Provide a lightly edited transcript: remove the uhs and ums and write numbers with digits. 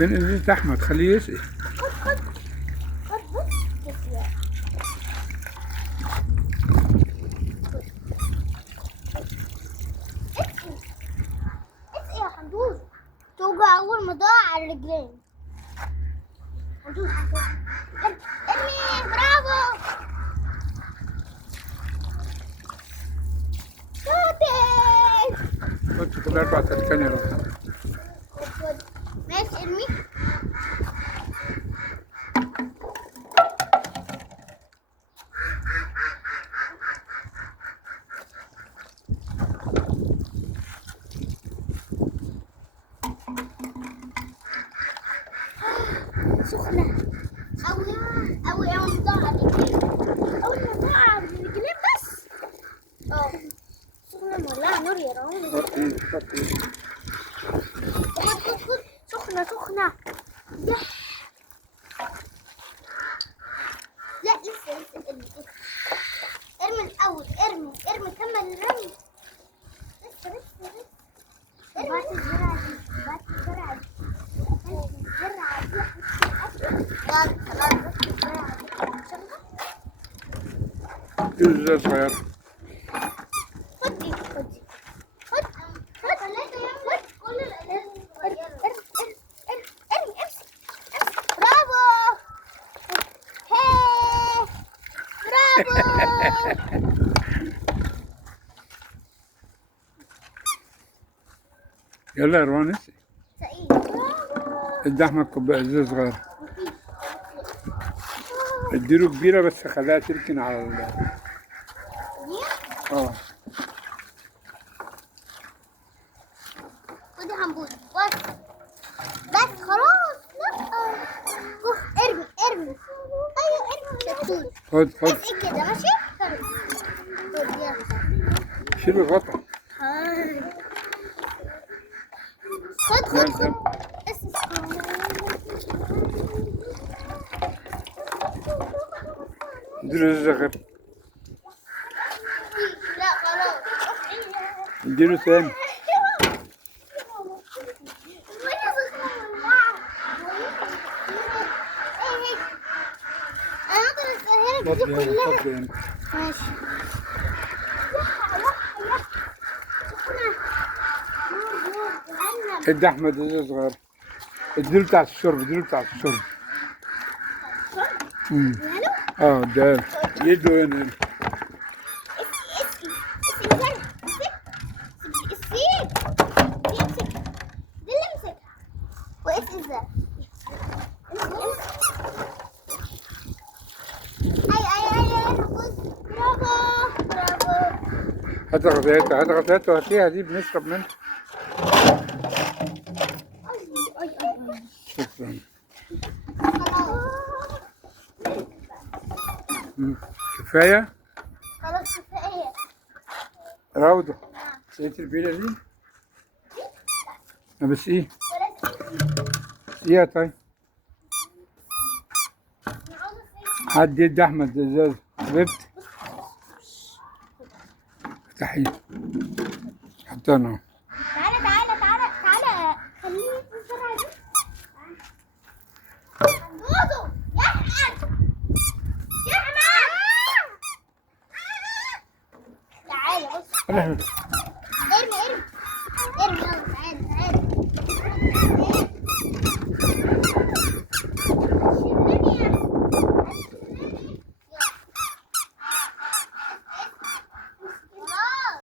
فين ازازة احمد؟ خليه يسقي. خد بص اسقي يا حمدوش. توجع اول ما ضاع على الرجلين. حمدوش ارمي. برافو شاطر. خد كل 4 تركان يا رب. ماشي ارمي. سخنة أوي أوي أوي. ضاع على الرجلين. أول ما ضاع على الرجلين بس. سخنة مولعة نور يا رامي. خد سخنة. لا لسه ارمي الأول. ارمي كمل الرمي. لسه ارمي. بات الزرعة دي. دي ازازة صغيرة. خد كل الأزاز صغيرة. ارمي امسك. برافو. هي برافو. يلا يا روان اسقي. سعيد برافو. ادي احمد كوباية ازازة صغيرة. اديله كبيرة بس خليها تركن على اه. خد يا حنبوش بس خلاص. لا ارمي. ايوه ارمي شطور. خد اسقي كده ماشي. خد يلا. شيل الغطا. خد يلا. اديله ازازة غير. لا خلاص. اديله تاني. انا اقدر اسهلك دي كلها. ماشي. ادي احمد ازازة صغيرة. اديله بتاعت الشرب. ده يده هنا. هات غطيتها وهاتيها دي بنشرب منها. شكرا. كفاية؟ خلاص كفاية. روضة سقيت البيلة دي؟ بس ايه؟ سقيها طيب. حد يدي احمد ازازة حبيبتي. افتحي حطها هنا. تعالى خليني في الزرعة دي. حمودو يا احمد تعالى بص.